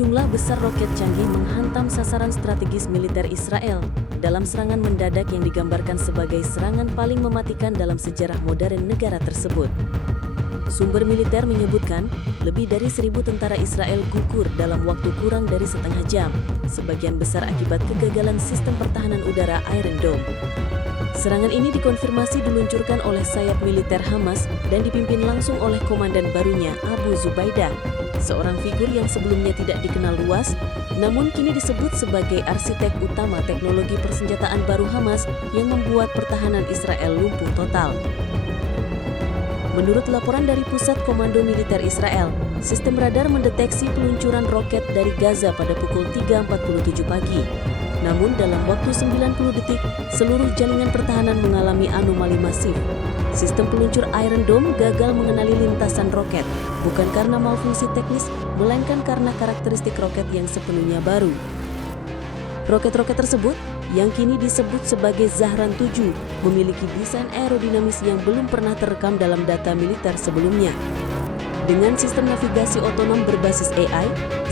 Sejumlah besar roket canggih menghantam sasaran strategis militer Israel dalam serangan mendadak yang digambarkan sebagai serangan paling mematikan dalam sejarah modern negara tersebut. Sumber militer menyebutkan lebih dari 1.000 tentara Israel gugur dalam waktu kurang dari setengah jam, sebagian besar akibat kegagalan sistem pertahanan udara Iron Dome. Serangan ini dikonfirmasi diluncurkan oleh sayap militer Hamas dan dipimpin langsung oleh komandan barunya Abu Zubaidah, seorang figur yang sebelumnya tidak dikenal luas, namun kini disebut sebagai arsitek utama teknologi persenjataan baru Hamas yang membuat pertahanan Israel lumpuh total. Menurut laporan dari Pusat Komando Militer Israel, sistem radar mendeteksi peluncuran roket dari Gaza pada pukul 3.47 pagi. Namun dalam waktu 90 detik, seluruh jaringan pertahanan mengalami anomali masif. Sistem peluncur Iron Dome gagal mengenali lintasan roket, bukan karena malfungsi teknis, melainkan karena karakteristik roket yang sepenuhnya baru. Roket-roket tersebut, yang kini disebut sebagai Zahran 7, memiliki desain aerodinamis yang belum pernah terekam dalam data militer sebelumnya. Dengan sistem navigasi otonom berbasis AI,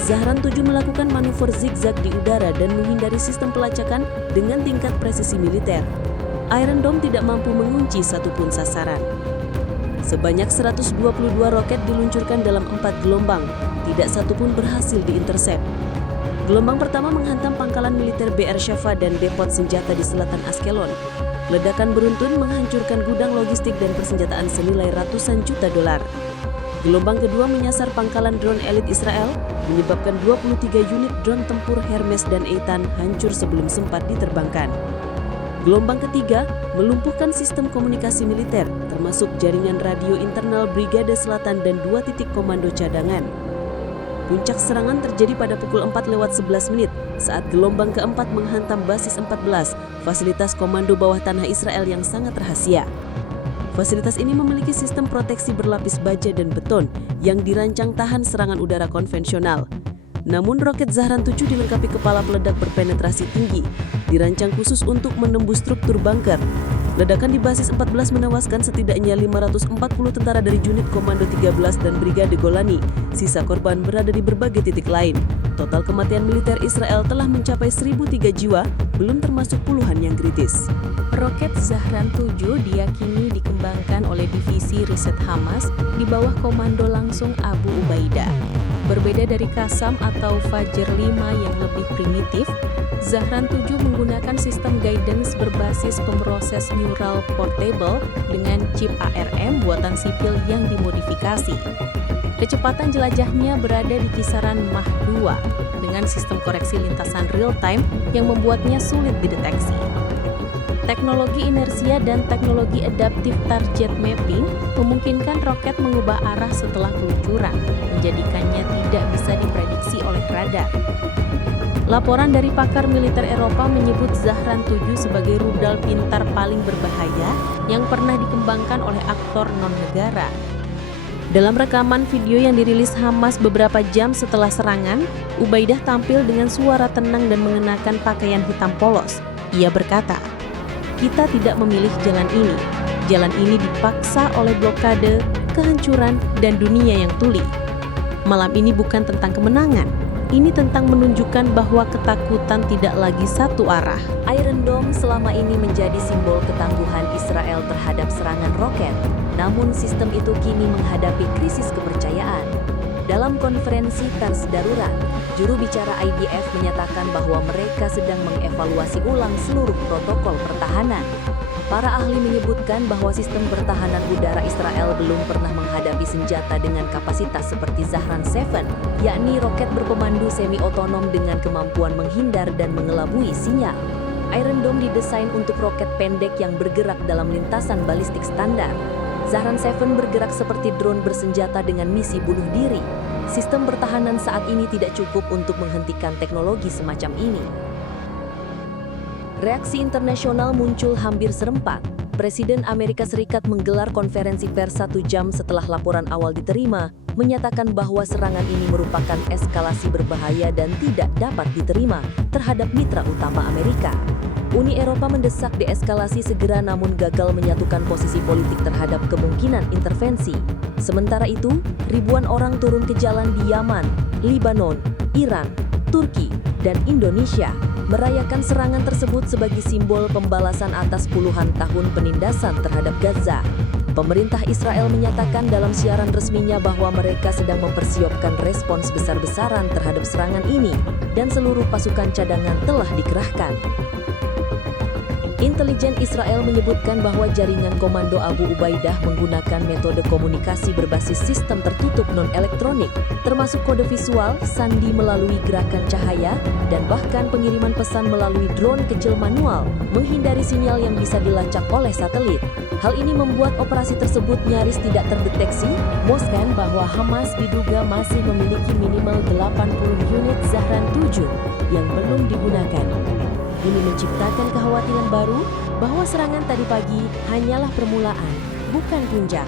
Zahran 7 melakukan manuver zigzag di udara dan menghindari sistem pelacakan dengan tingkat presisi militer. Iron Dome tidak mampu mengunci satupun sasaran. Sebanyak 122 roket diluncurkan dalam 4 gelombang, tidak satupun berhasil diintersep. Gelombang pertama menghantam pangkalan militer Beersheva dan depot senjata di selatan Askelon. Ledakan beruntun menghancurkan gudang logistik dan persenjataan senilai ratusan juta dolar. Gelombang kedua menyasar pangkalan drone elit Israel, menyebabkan 23 unit drone tempur Hermes dan Eitan hancur sebelum sempat diterbangkan. Gelombang ketiga melumpuhkan sistem komunikasi militer, termasuk jaringan radio internal Brigade Selatan dan 2 titik komando cadangan. Puncak serangan terjadi pada pukul 4:11 saat gelombang keempat menghantam basis 14, fasilitas komando bawah tanah Israel yang sangat rahasia. Fasilitas ini memiliki sistem proteksi berlapis baja dan beton yang dirancang tahan serangan udara konvensional. Namun roket Zahran 7 dilengkapi kepala peledak berpenetrasi tinggi, dirancang khusus untuk menembus struktur bunker. Ledakan di basis 14 menewaskan setidaknya 540 tentara dari unit Komando 13 dan Brigade Golani. Sisa korban berada di berbagai titik lain. Total kematian militer Israel telah mencapai 1.003 jiwa, belum termasuk puluhan yang kritis. Roket Zahran 7 diyakini dikembangkan oleh Divisi Riset Hamas di bawah komando langsung Abu Ubaidah. Berbeda dari Qassam atau Fajr 5 yang lebih primitif, Zahran 7 menggunakan sistem guidance berbasis pemroses neural portable dengan chip ARM buatan sipil yang dimodifikasi. Kecepatan jelajahnya berada di kisaran Mach 2 dengan sistem koreksi lintasan real-time yang membuatnya sulit dideteksi. Teknologi inersia dan teknologi adaptive target mapping memungkinkan roket mengubah arah setelah peluncuran, menjadikannya tidak bisa diprediksi oleh radar. Laporan dari pakar militer Eropa menyebut Zahran 7 sebagai rudal pintar paling berbahaya yang pernah dikembangkan oleh aktor non-negara. Dalam rekaman video yang dirilis Hamas beberapa jam setelah serangan, Ubaidah tampil dengan suara tenang dan mengenakan pakaian hitam polos. Ia berkata, "Kita tidak memilih jalan ini. Jalan ini dipaksa oleh blokade, kehancuran, dan dunia yang tuli. Malam ini bukan tentang kemenangan. Ini tentang menunjukkan bahwa ketakutan tidak lagi satu arah." Iron Dome selama ini menjadi simbol ketangguhan Israel terhadap serangan roket, namun sistem itu kini menghadapi krisis kepercayaan. Dalam konferensi pers darurat, juru bicara IDF menyatakan bahwa mereka sedang mengevaluasi ulang seluruh protokol pertahanan. Para ahli menyebutkan bahwa sistem pertahanan udara Israel belum pernah menghadapi senjata dengan kapasitas seperti Zahran 7, yakni roket berpemandu semi-otonom dengan kemampuan menghindar dan mengelabui sinyal. Iron Dome didesain untuk roket pendek yang bergerak dalam lintasan balistik standar. Zahran 7 bergerak seperti drone bersenjata dengan misi bunuh diri. Sistem pertahanan saat ini tidak cukup untuk menghentikan teknologi semacam ini. Reaksi internasional muncul hampir serempak. Presiden Amerika Serikat menggelar konferensi pers 1 jam setelah laporan awal diterima, menyatakan bahwa serangan ini merupakan eskalasi berbahaya dan tidak dapat diterima terhadap mitra utama Amerika. Uni Eropa mendesak deeskalasi segera namun gagal menyatukan posisi politik terhadap kemungkinan intervensi. Sementara itu, ribuan orang turun ke jalan di Yaman, Libanon, Iran, Turki, dan Indonesia merayakan serangan tersebut sebagai simbol pembalasan atas puluhan tahun penindasan terhadap Gaza. Pemerintah Israel menyatakan dalam siaran resminya bahwa mereka sedang mempersiapkan respons besar-besaran terhadap serangan ini dan seluruh pasukan cadangan telah dikerahkan. Intelijen Israel menyebutkan bahwa jaringan komando Abu Ubaidah menggunakan metode komunikasi berbasis sistem tertutup non-elektronik, termasuk kode visual, sandi melalui gerakan cahaya, dan bahkan pengiriman pesan melalui drone kecil manual, menghindari sinyal yang bisa dilacak oleh satelit. Hal ini membuat operasi tersebut nyaris tidak terdeteksi, moskan bahwa Hamas diduga masih memiliki minimal 80 unit Zahran 7 yang belum digunakan. Ini menciptakan kekhawatiran baru bahwa serangan tadi pagi hanyalah permulaan, bukan puncak.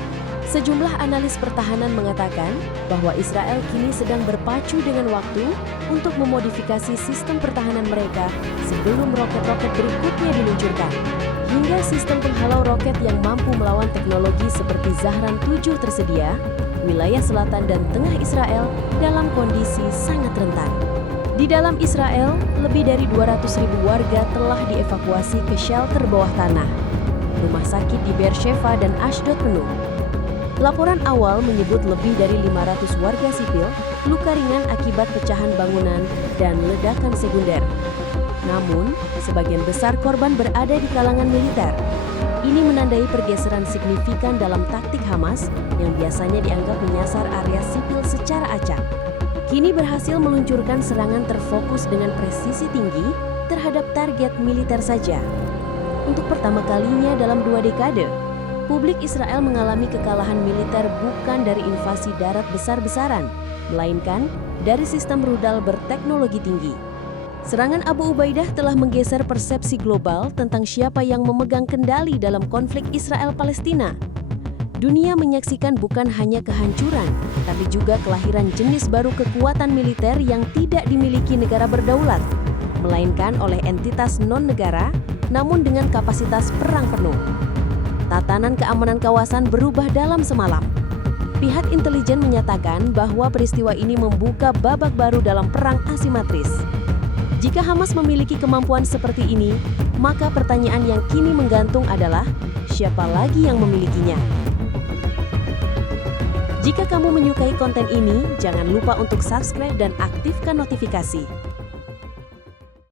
Sejumlah analis pertahanan mengatakan bahwa Israel kini sedang berpacu dengan waktu untuk memodifikasi sistem pertahanan mereka sebelum roket-roket berikutnya diluncurkan. Hingga sistem penghalau roket yang mampu melawan teknologi seperti Zahran 7 tersedia, wilayah selatan dan tengah Israel dalam kondisi sangat rentan. Di dalam Israel, lebih dari 200.000 warga telah dievakuasi ke shelter bawah tanah. Rumah sakit di Beersheva dan Ashdod penuh. Laporan awal menyebut lebih dari 500 warga sipil luka ringan akibat pecahan bangunan dan ledakan sekunder. Namun, sebagian besar korban berada di kalangan militer. Ini menandai pergeseran signifikan dalam taktik Hamas yang biasanya dianggap menyasar area sipil secara acak. Kini berhasil meluncurkan serangan terfokus dengan presisi tinggi terhadap target militer saja. Untuk pertama kalinya dalam 2 dekade, publik Israel mengalami kekalahan militer bukan dari invasi darat besar-besaran, melainkan dari sistem rudal berteknologi tinggi. Serangan Abu Ubaidah telah menggeser persepsi global tentang siapa yang memegang kendali dalam konflik Israel-Palestina. Dunia menyaksikan bukan hanya kehancuran, tapi juga kelahiran jenis baru kekuatan militer yang tidak dimiliki negara berdaulat, melainkan oleh entitas non-negara, namun dengan kapasitas perang penuh. Tatanan keamanan kawasan berubah dalam semalam. Pihak intelijen menyatakan bahwa peristiwa ini membuka babak baru dalam perang asimetris. Jika Hamas memiliki kemampuan seperti ini, maka pertanyaan yang kini menggantung adalah, siapa lagi yang memilikinya? Jika kamu menyukai konten ini, jangan lupa untuk subscribe dan aktifkan notifikasi.